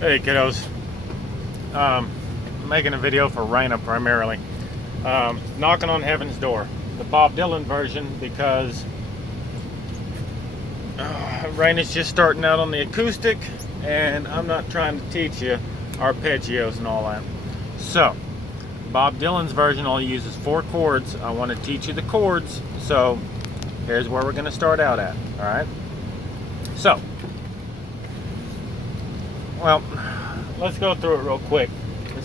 Hey kiddos, making a video for Raina primarily. Knocking on Heaven's Door, the Bob Dylan version, because Raina's just starting out on the acoustic and I'm not trying to teach you arpeggios and all that. So, Bob Dylan's version only uses 4 chords. I want to teach you the chords, so here's where we're going to start out at, alright? So, well, let's go through it real quick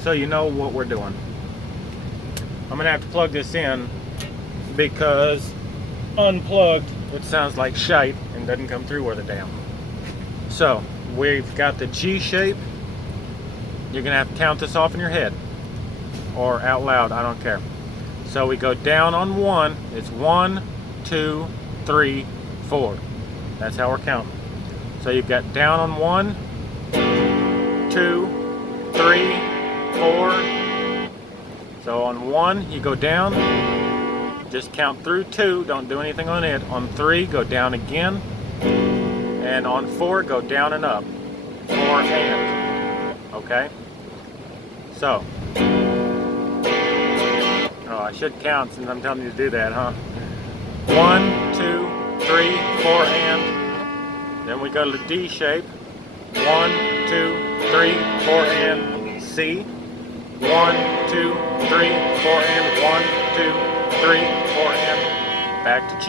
so you know what we're doing. I'm gonna have to plug this in because unplugged it sounds like shite and doesn't come through worth a damn. So we've got the G shape. You're gonna have to count this off in your head or out loud, I don't care. So we go down on 1. It's 1, 2, 3, 4. That's how we're counting. So you've got down on 1, 2, 3, 4. So on 1 you go down, just count through 2, don't do anything on it. On 3 go down again, and on 4 go down and up, or and. Okay, so I should count since I'm telling you to do that, huh? 1, 2, 3, 4, and. Then we go to the D shape. 1, 2, 3, 4, and C. 1, 2, 3, 4, and 1, 2, 3, 4, and back to G.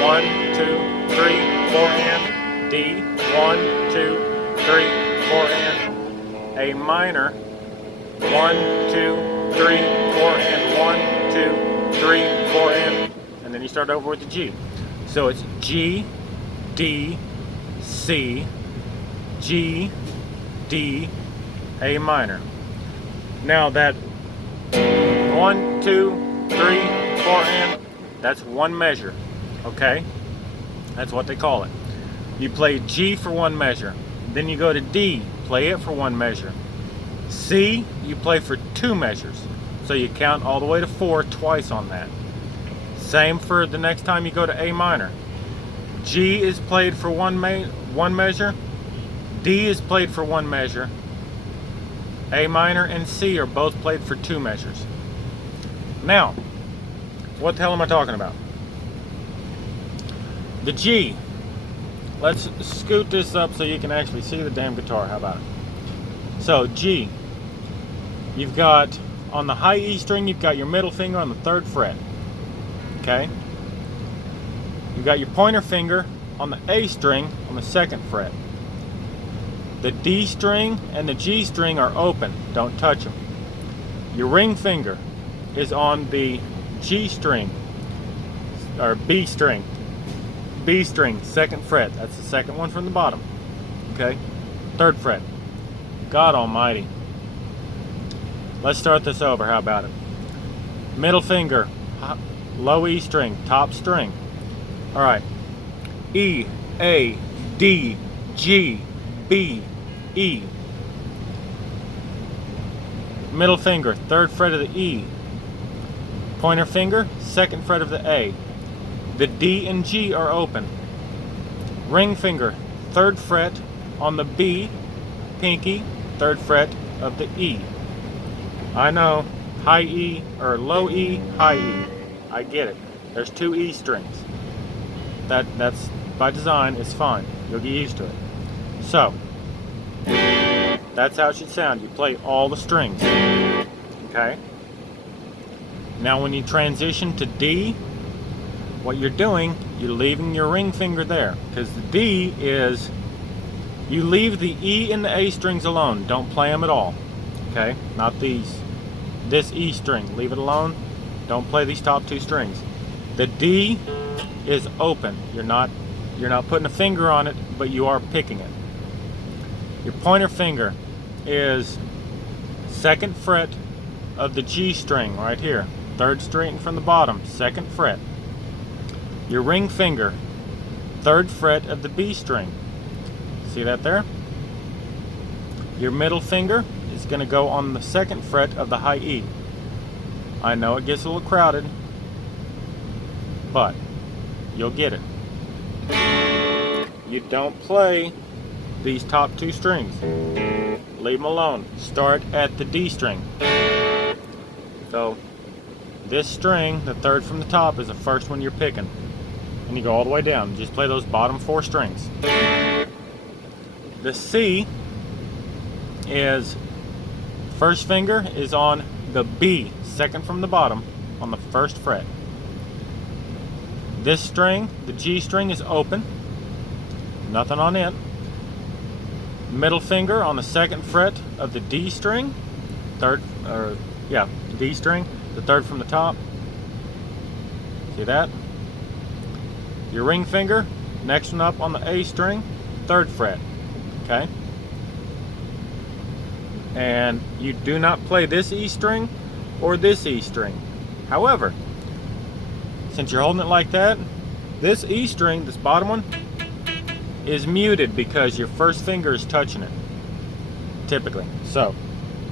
1, 2, 3, 4, and D. 1, 2, 3, 4, and A minor. 1, 2, 3, 4, and 1, 2, 3, 4, and then you start over with the G. So it's G, D, C, G, D, A minor. Now that 1, 2, 3, 4, and that's one measure, okay? That's what they call it. You play G for one measure. Then you go to D, play it for one measure. C, you play for 2 measures. So you count all the way to 4 twice on that. Same for the next time you go to A minor. G is played for one measure. D is played for 1 measure. A minor and C are both played for 2 measures. Now, what the hell am I talking about? The G. Let's scoot this up so you can actually see the damn guitar. How about it? So, G. You've got, on the high E string, you've got your middle finger on the 3rd fret. Okay? You've got your pointer finger on the A string on the 2nd fret. The D string and the G string are open. Don't touch them. Your ring finger is on the G string, or B string. B string, 2nd fret. That's the 2nd one from the bottom. Okay? 3rd fret. God almighty. Let's start this over. How about it? Middle finger, low E string, top string. Alright. E, A, D, G, B, E. Middle finger, 3rd fret of the E. Pointer finger, 2nd fret of the A. The D and G are open. Ring finger, 3rd fret on the B. Pinky, 3rd fret of the E. I know, high E, or low E, high E. I get it. There's 2 E strings. That's by design, it's fine. You'll get used to it. So, that's how it should sound. You play all the strings. Okay? Now when you transition to D, what you're doing, you're leaving your ring finger there. Because the D is, you leave the E and the A strings alone. Don't play them at all. Okay? Not these. This E string. Leave it alone. Don't play these top 2 strings. The D is open. You're not putting a finger on it, but you are picking it. Your pointer finger is 2nd fret of the G string right here. 3rd string from the bottom, 2nd fret. Your ring finger, 3rd fret of the B string. See that there? Your middle finger is going to go on the 2nd fret of the high E. I know it gets a little crowded, but you'll get it. You don't play these top two strings. Leave them alone. Start at the D string. So this string, the third from the top, is the first one you're picking. And you go all the way down. Just play those bottom four strings. The C is, first finger is on the B, second from the bottom, on the first fret. This string, the G string, is open. Nothing on it. Middle finger on the second fret of the D string, D string, the third from the top. See that? Your ring finger, next one up on the A string, third fret. Okay? And you do not play this E string or this E string. However, since you're holding it like that, this E string, this bottom one, is muted because your first finger is touching it, typically. So,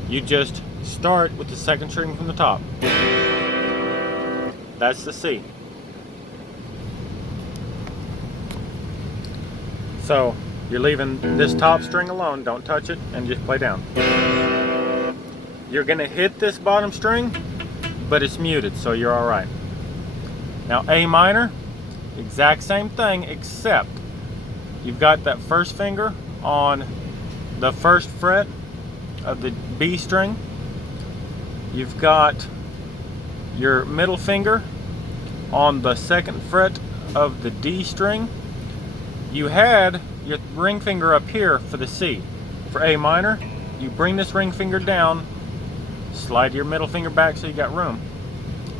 you just start with the second string from the top. That's the C. So, you're leaving this top string alone, don't touch it, and just play down. You're gonna hit this bottom string, but it's muted, so you're alright. Now A minor, exact same thing, except you've got that first finger on the first fret of the B string. You've got your middle finger on the second fret of the D string. You had your ring finger up here for the C. For A minor, you bring this ring finger down, slide your middle finger back so you got room,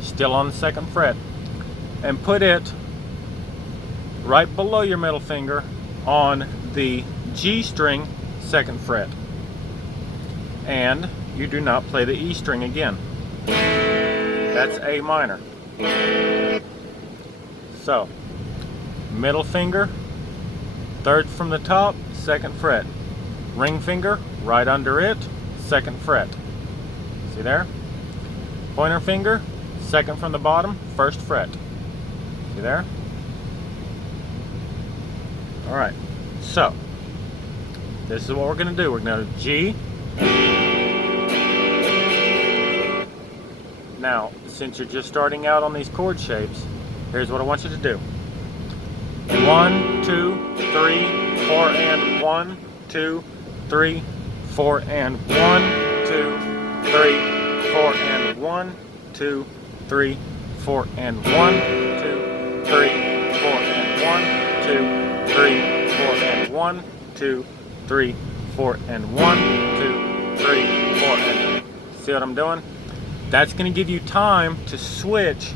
still on the second fret, and put it right below your middle finger on the G string, second fret. And you do not play the E string again. That's A minor. So, middle finger, third from the top, second fret. Ring finger, right under it, second fret. See there? Pointer finger, second from the bottom, first fret. See there? Alright, so this is what we're going to do. We're going to G. Now, since you're just starting out on these chord shapes, here's what I want you to do. 1, 2, 3, 4, and 1, 2, 3, 4, and 1, 2, 3, 4, and 1, 2, 3, 4, and 1, 2, 3, 4, and 1, 2, 3, 4, and 1, 2, 3, 4, and 1, 2, 3, 4, and see what I'm doing? That's going to give you time to switch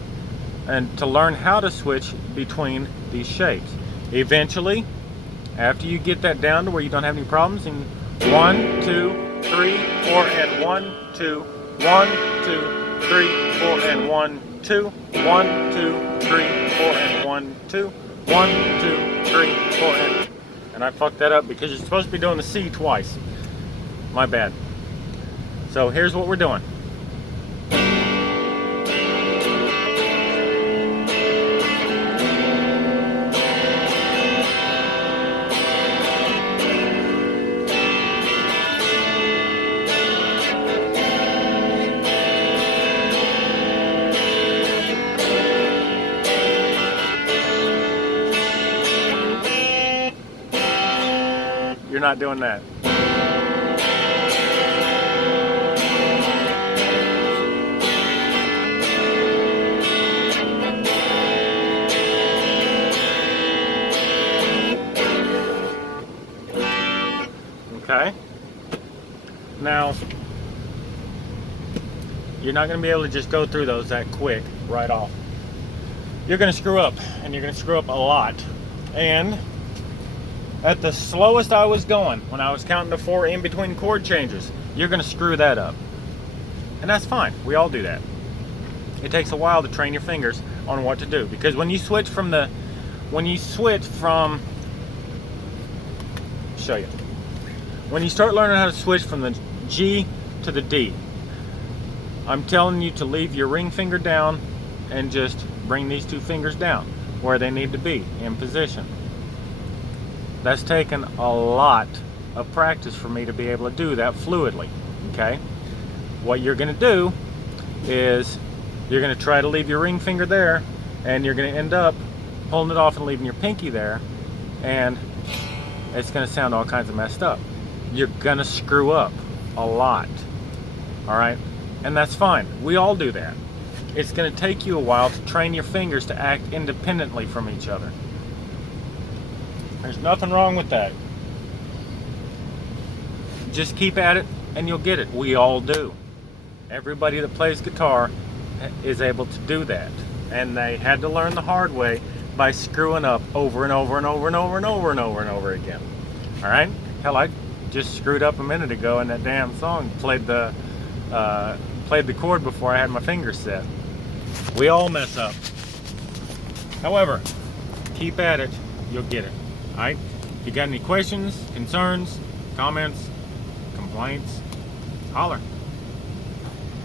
and to learn how to switch between these shapes. Eventually, after you get that down to where you don't have any problems, in 1, 2, 3, 4, and 1, 2, 1, 2, 3, 4, and 1, 2, 1, 2, 3, 4, and 1, 2, 1, 2, 3, 4, and I fucked that up because you're supposed to be doing the C twice. My bad. So here's what we're doing. You're not doing that. Okay. Now, you're not going to be able to just go through those that quick right off. You're going to screw up, and you're going to screw up a lot. And at the slowest I was going, when I was counting to 4 in between chord changes, you're going to screw that up. And that's fine. We all do that. It takes a while to train your fingers on what to do. Because when you switch from show you. When you start learning how to switch from the G to the D, I'm telling you to leave your ring finger down and just bring these two fingers down where they need to be in position. That's taken a lot of practice for me to be able to do that fluidly. Okay? What you're going to do is you're going to try to leave your ring finger there, and you're going to end up pulling it off and leaving your pinky there, and it's going to sound all kinds of messed up. You're going to screw up a lot. Alright? And that's fine. We all do that. It's going to take you a while to train your fingers to act independently from each other. There's nothing wrong with that. Just keep at it and you'll get it. We all do. Everybody that plays guitar is able to do that. And they had to learn the hard way by screwing up over and over and over and over and over and over and over again. Alright? Hell, I just screwed up a minute ago in that damn song. Played the chord before I had my fingers set. We all mess up. However, keep at it, you'll get it. Alright? If you got any questions, concerns, comments, complaints, holler.